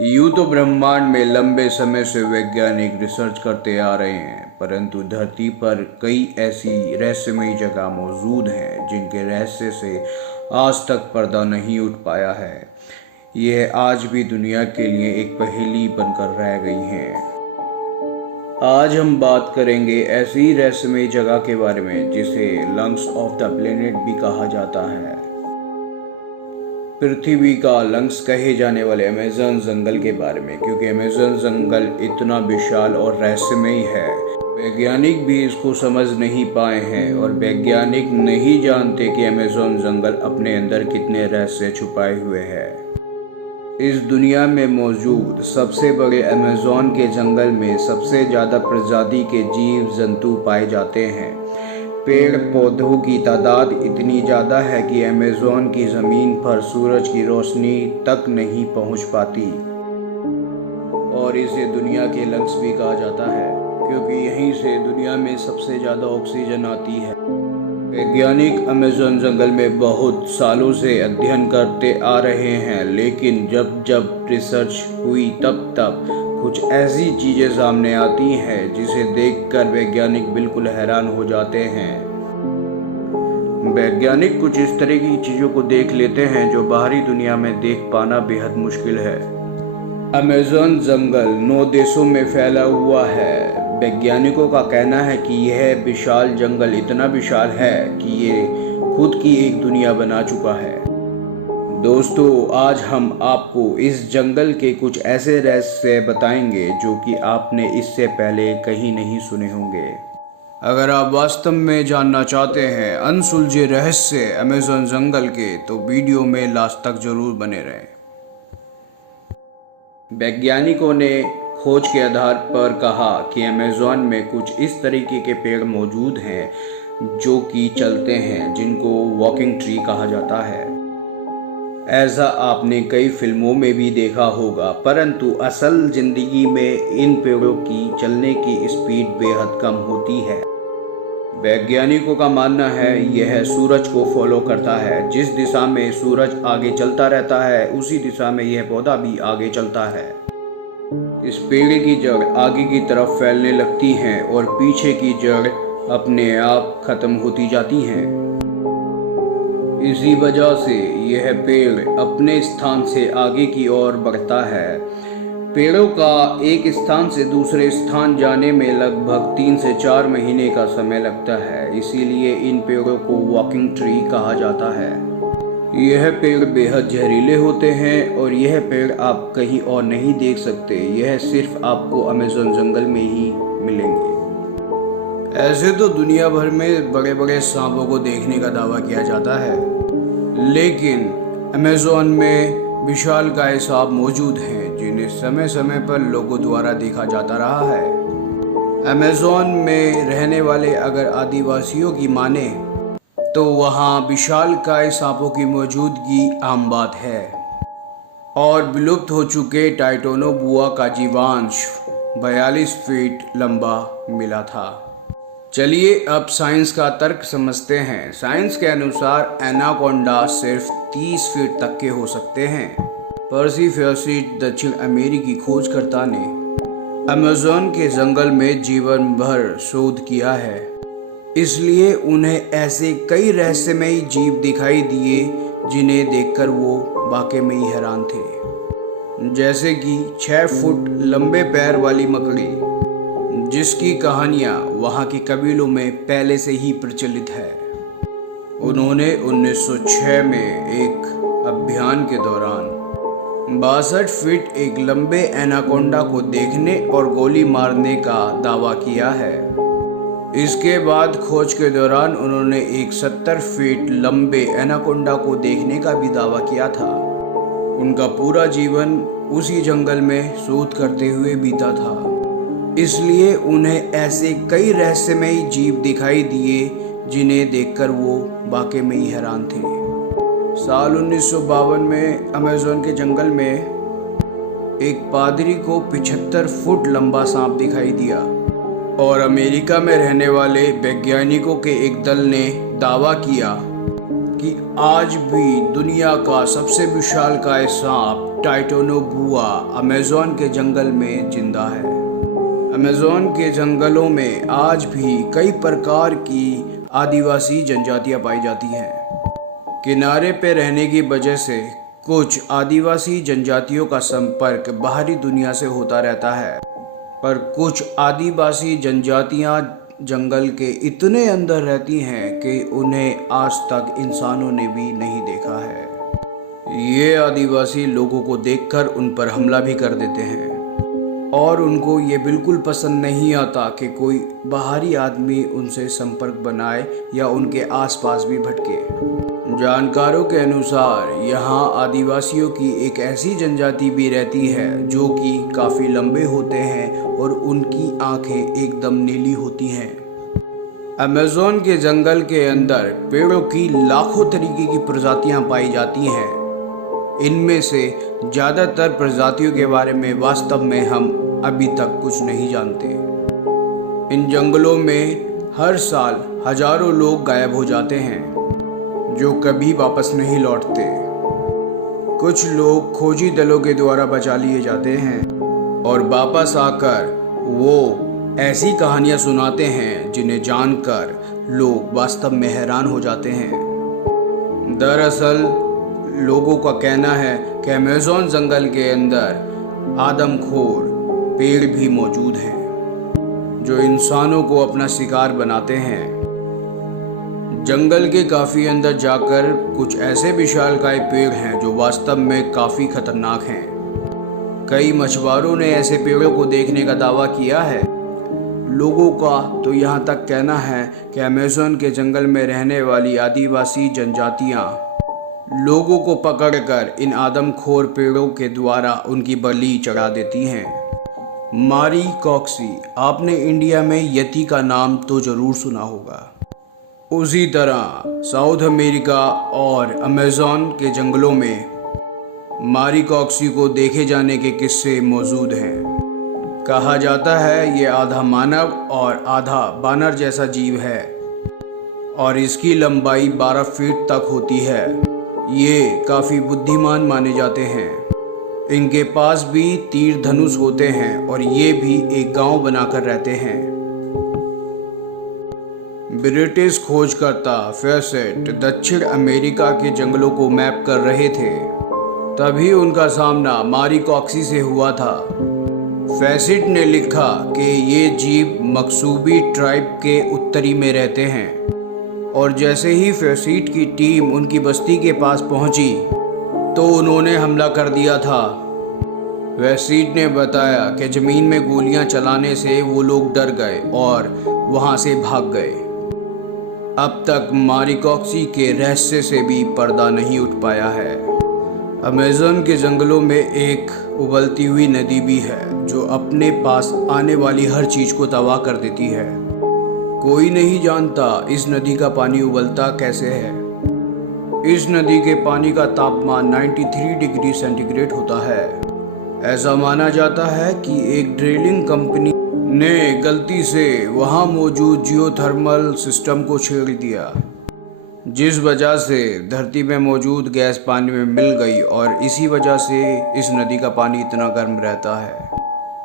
यूं तो ब्रह्मांड में लंबे समय से वैज्ञानिक रिसर्च करते आ रहे हैं, परंतु धरती पर कई ऐसी रहस्यमयी जगह मौजूद हैं जिनके रहस्य से आज तक पर्दा नहीं उठ पाया है। यह आज भी दुनिया के लिए एक पहेली बनकर रह गई हैं। आज हम बात करेंगे ऐसी रहस्यमयी जगह के बारे में जिसे लंग्स ऑफ द प्लेनेट भी कहा जाता है। पृथ्वी का लंग्स कहे जाने वाले अमेज़न जंगल के बारे में, क्योंकि अमेज़न जंगल इतना विशाल और रहस्यमयी है। वैज्ञानिक भी इसको समझ नहीं पाए हैं और वैज्ञानिक नहीं जानते कि अमेज़न जंगल अपने अंदर कितने रहस्य छुपाए हुए हैं। इस दुनिया में मौजूद सबसे बड़े अमेज़न के जंगल में सबसे ज़्यादा प्रजाति के जीव जंतु पाए जाते हैं। पेड़ पौधों की तादाद इतनी ज़्यादा है कि अमेज़न की ज़मीन पर सूरज की रोशनी तक नहीं पहुंच पाती और इसे दुनिया के लंग्स भी कहा जाता है, क्योंकि यहीं से दुनिया में सबसे ज़्यादा ऑक्सीजन आती है। वैज्ञानिक अमेज़न जंगल में बहुत सालों से अध्ययन करते आ रहे हैं, लेकिन जब जब रिसर्च हुई तब कुछ ऐसी चीज़ें सामने आती हैं जिसे देखकर वैज्ञानिक बिल्कुल हैरान हो जाते हैं। वैज्ञानिक कुछ इस तरह की चीज़ों को देख लेते हैं जो बाहरी दुनिया में देख पाना बेहद मुश्किल है। अमेज़न जंगल 9 देशों में फैला हुआ है। वैज्ञानिकों का कहना है कि यह विशाल जंगल इतना विशाल है कि ये खुद की एक दुनिया बना चुका है। दोस्तों, आज हम आपको इस जंगल के कुछ ऐसे रहस्य बताएंगे जो कि आपने इससे पहले कहीं नहीं सुने होंगे। अगर आप वास्तव में जानना चाहते हैं अनसुलझे रहस्य अमेज़न जंगल के, तो वीडियो में लास्ट तक जरूर बने रहें। वैज्ञानिकों ने खोज के आधार पर कहा कि अमेज़न में कुछ इस तरीके के पेड़ मौजूद हैं जो कि चलते हैं, जिनको वॉकिंग ट्री कहा जाता है। ऐसा आपने कई फिल्मों में भी देखा होगा, परंतु असल जिंदगी में इन पेड़ों की चलने की स्पीड बेहद कम होती है। वैज्ञानिकों का मानना है यह सूरज को फॉलो करता है। जिस दिशा में सूरज आगे चलता रहता है उसी दिशा में यह पौधा भी आगे चलता है। इस पेड़ की जड़ आगे की तरफ फैलने लगती हैं और पीछे की जड़ अपने आप खत्म होती जाती हैं। इसी वजह से यह पेड़ अपने स्थान से आगे की ओर बढ़ता है। पेड़ों का एक स्थान से दूसरे स्थान जाने में लगभग 3 से 4 महीने का समय लगता है, इसीलिए इन पेड़ों को वॉकिंग ट्री कहा जाता है। यह पेड़ बेहद जहरीले होते हैं और यह पेड़ आप कहीं और नहीं देख सकते। यह सिर्फ आपको अमेज़न जंगल में ही मिलेंगे। ऐसे तो दुनिया भर में बड़े बड़े सांपों को देखने का दावा किया जाता है, लेकिन अमेज़न में विशालकाय सांप मौजूद हैं जिन्हें समय समय पर लोगों द्वारा देखा जाता रहा है। अमेज़न में रहने वाले अगर आदिवासियों की माने तो वहाँ विशालकाय सांपों की मौजूदगी आम बात है और विलुप्त हो चुके टाइटोनोबुआ का जीवांश 42 फीट लंबा मिला था। चलिए अब साइंस का तर्क समझते हैं। साइंस के अनुसार एनाकोंडा सिर्फ 30 फीट तक के हो सकते हैं। पर्सी फ्यूसिट दक्षिण अमेरिकी खोजकर्ता ने अमेज़न के जंगल में जीवन भर शोध किया है, इसलिए उन्हें ऐसे कई रहस्यमयी जीव दिखाई दिए जिन्हें देखकर वो वाकई में ही हैरान थे। जैसे कि 6 फुट लंबे पैर वाली मकड़ी, जिसकी कहानियाँ वहाँ के कबीलों में पहले से ही प्रचलित है। उन्होंने 1906 में एक अभियान के दौरान 62 फीट एक लंबे एनाकोंडा को देखने और गोली मारने का दावा किया है। इसके बाद खोज के दौरान उन्होंने एक 70 फीट लंबे एनाकोंडा को देखने का भी दावा किया था। उनका पूरा जीवन उसी जंगल में शोध करते हुए बीता था, इसलिए उन्हें ऐसे कई रहस्यमयी जीव दिखाई दिए जिन्हें देखकर वो वाकई में ही हैरान थे। साल 1952 में अमेज़न के जंगल में एक पादरी को 75 फुट लंबा सांप दिखाई दिया और अमेरिका में रहने वाले वैज्ञानिकों के एक दल ने दावा किया कि आज भी दुनिया का सबसे विशालकाय सांप टाइटोनोबुआ अमेज़न के जंगल में जिंदा है। अमेज़न के जंगलों में आज भी कई प्रकार की आदिवासी जनजातियां पाई जाती हैं। किनारे पे रहने की वजह से कुछ आदिवासी जनजातियों का संपर्क बाहरी दुनिया से होता रहता है, पर कुछ आदिवासी जनजातियां जंगल के इतने अंदर रहती हैं कि उन्हें आज तक इंसानों ने भी नहीं देखा है। ये आदिवासी लोगों को देखकर उन पर हमला भी कर देते हैं और उनको ये बिल्कुल पसंद नहीं आता कि कोई बाहरी आदमी उनसे संपर्क बनाए या उनके आसपास भी भटके। जानकारों के अनुसार यहाँ आदिवासियों की एक ऐसी जनजाति भी रहती है जो कि काफ़ी लंबे होते हैं और उनकी आंखें एकदम नीली होती हैं। अमेज़न के जंगल के अंदर पेड़ों की लाखों तरीके की प्रजातियां पाई जाती हैं। इनमें से ज़्यादातर प्रजातियों के बारे में वास्तव में हम अभी तक कुछ नहीं जानते। इन जंगलों में हर साल हजारों लोग गायब हो जाते हैं जो कभी वापस नहीं लौटते। कुछ लोग खोजी दलों के द्वारा बचा लिए जाते हैं और वापस आकर वो ऐसी कहानियां सुनाते हैं जिन्हें जानकर लोग वास्तव में हैरान हो जाते हैं। दरअसल लोगों का कहना है कि अमेज़न जंगल के अंदर आदमखोर पेड़ भी मौजूद हैं जो इंसानों को अपना शिकार बनाते हैं। जंगल के काफ़ी अंदर जाकर कुछ ऐसे विशालकाय पेड़ हैं जो वास्तव में काफ़ी खतरनाक हैं। कई मछुआरों ने ऐसे पेड़ों को देखने का दावा किया है। लोगों का तो यहाँ तक कहना है कि अमेज़न के जंगल में रहने वाली आदिवासी जनजातियाँ लोगों को पकड़कर इन आदमखोर पेड़ों के द्वारा उनकी बलि चढ़ा देती हैं। मारी कॉक्सी, आपने इंडिया में यति का नाम तो ज़रूर सुना होगा। उसी तरह साउथ अमेरिका और अमेज़न के जंगलों में मारी कॉक्सी को देखे जाने के किस्से मौजूद हैं। कहा जाता है ये आधा मानव और आधा बानर जैसा जीव है और इसकी लंबाई 12 फीट तक होती है। ये काफ़ी बुद्धिमान माने जाते हैं। इनके पास भी तीर धनुष होते हैं और ये भी एक गांव बनाकर रहते हैं। ब्रिटिश खोजकर्ता फैसेट दक्षिण अमेरिका के जंगलों को मैप कर रहे थे, तभी उनका सामना मारी कॉक्सी से हुआ था। फैसेट ने लिखा कि ये जीव मकसूबी ट्राइब के उत्तरी में रहते हैं और जैसे ही फैसेट की टीम उनकी बस्ती के पास पहुंची तो उन्होंने हमला कर दिया था। फैसेट ने बताया कि ज़मीन में गोलियां चलाने से वो लोग डर गए और वहां से भाग गए। अब तक मारी कॉक्सी के रहस्य से भी पर्दा नहीं उठ पाया है। अमेज़न के जंगलों में एक उबलती हुई नदी भी है जो अपने पास आने वाली हर चीज़ को तबाह कर देती है। कोई नहीं जानता इस नदी का पानी उबलता कैसे है। इस नदी के पानी का तापमान 93 डिग्री सेंटीग्रेड होता है। ऐसा माना जाता है कि एक ड्रिलिंग कंपनी ने गलती से वहां मौजूद जियोथर्मल सिस्टम को छेड़ दिया, जिस वजह से धरती में मौजूद गैस पानी में मिल गई और इसी वजह से इस नदी का पानी इतना गर्म रहता है।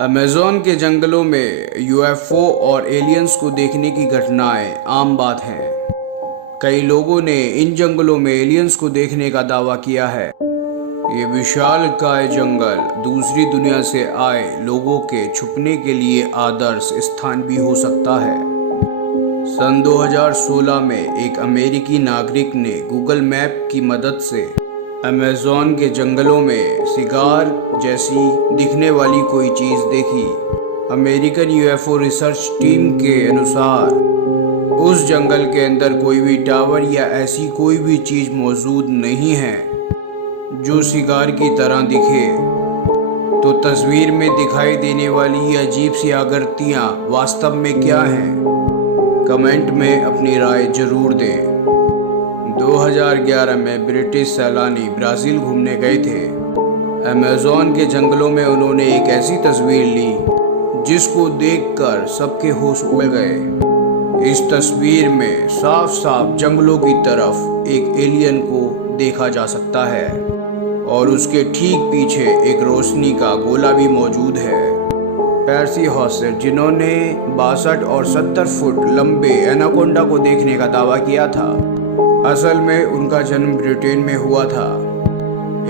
अमेज़न के जंगलों में यूएफओ और एलियंस को देखने की घटनाएं आम बात हैं। कई लोगों ने इन जंगलों में एलियंस को देखने का दावा किया है। ये विशालकाय जंगल दूसरी दुनिया से आए लोगों के छुपने के लिए आदर्श स्थान भी हो सकता है। सन 2016 में एक अमेरिकी नागरिक ने गूगल मैप की मदद से अमेज़न के जंगलों में शिकार जैसी दिखने वाली कोई चीज़ देखी। अमेरिकन यूएफओ रिसर्च टीम के अनुसार उस जंगल के अंदर कोई भी टावर या ऐसी कोई भी चीज़ मौजूद नहीं है जो शिकार की तरह दिखे। तो तस्वीर में दिखाई देने वाली ये अजीब सी आकृतियाँ वास्तव में क्या हैं? कमेंट में अपनी राय जरूर दें। 2011 में ब्रिटिश सैलानी ब्राज़ील घूमने गए थे। अमेज़न के जंगलों में उन्होंने एक ऐसी तस्वीर ली जिसको देखकर सबके होश उड़ गए। इस तस्वीर में साफ साफ जंगलों की तरफ एक एलियन को देखा जा सकता है और उसके ठीक पीछे एक रोशनी का गोला भी मौजूद है। पर्सी हॉसेट, जिन्होंने 62 और 70 फुट लंबे एनाकोंडा को देखने का दावा किया था, असल में उनका जन्म ब्रिटेन में हुआ था।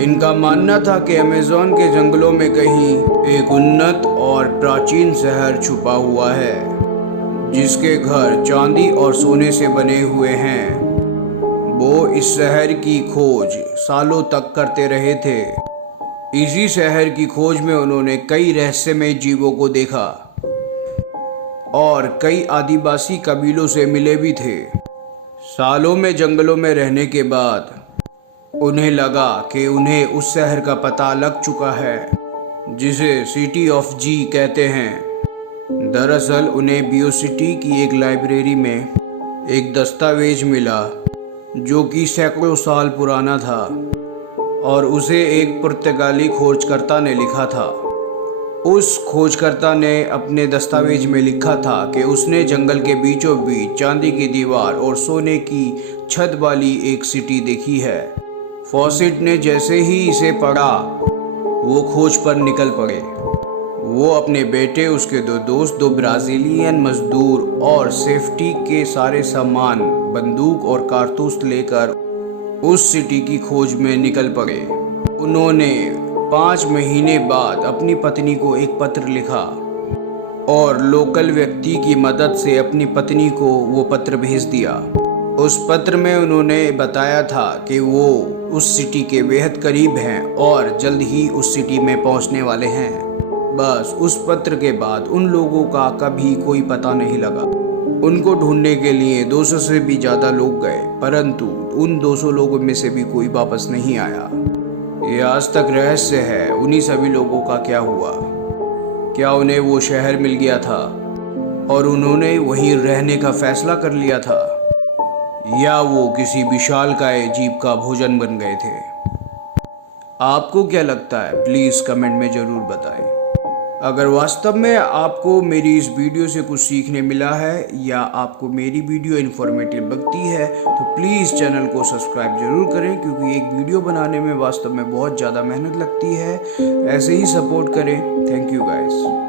इनका मानना था कि अमेज़न के जंगलों में कहीं एक उन्नत और प्राचीन शहर छुपा हुआ है, जिसके घर चांदी और सोने से बने हुए हैं। वो इस शहर की खोज सालों तक करते रहे थे। इसी शहर की खोज में उन्होंने कई रहस्यमय जीवों को देखा और कई आदिवासी कबीलों से मिले भी थे। सालों में जंगलों में रहने के बाद उन्हें लगा कि उन्हें उस शहर का पता लग चुका है जिसे सिटी ऑफ जी कहते हैं। दरअसल उन्हें बियोसिटी की एक लाइब्रेरी में एक दस्तावेज मिला जो कि सैकड़ों साल पुराना था और उसे एक पुर्तगाली खोजकर्ता ने लिखा था। उस खोजकर्ता ने अपने दस्तावेज में लिखा था कि उसने जंगल के बीचों बीच चांदी की दीवार और सोने की छत वाली एक सिटी देखी है। फॉसेट ने जैसे ही इसे पढ़ा, वो खोज पर निकल पड़े। वो अपने बेटे, उसके 2 दोस्त, 2 ब्राज़ीलियन मजदूर और सेफ्टी के सारे सामान, बंदूक और कारतूस लेकर उस सिटी की खोज में निकल पड़े। उन्होंने 5 महीने बाद अपनी पत्नी को एक पत्र लिखा और लोकल व्यक्ति की मदद से अपनी पत्नी को वो पत्र भेज दिया। उस पत्र में उन्होंने बताया था कि वो उस सिटी के बेहद करीब हैं और जल्द ही उस सिटी में पहुंचने वाले हैं। बस उस पत्र के बाद उन लोगों का कभी कोई पता नहीं लगा। उनको ढूंढने के लिए 200 से भी ज़्यादा लोग गए, परंतु उन 200 लोगों में से भी कोई वापस नहीं आया। ये आज तक रहस्य है, उन्हीं सभी लोगों का क्या हुआ। क्या उन्हें वो शहर मिल गया था और उन्होंने वहीं रहने का फैसला कर लिया था, या वो किसी विशालकाय जीव का भोजन बन गए थे? आपको क्या लगता है? प्लीज़ कमेंट में ज़रूर बताएं। अगर वास्तव में आपको मेरी इस वीडियो से कुछ सीखने मिला है या आपको मेरी वीडियो इन्फॉर्मेटिव लगती है तो प्लीज़ चैनल को सब्सक्राइब जरूर करें, क्योंकि एक वीडियो बनाने में वास्तव में बहुत ज़्यादा मेहनत लगती है। ऐसे ही सपोर्ट करें। Thank you guys.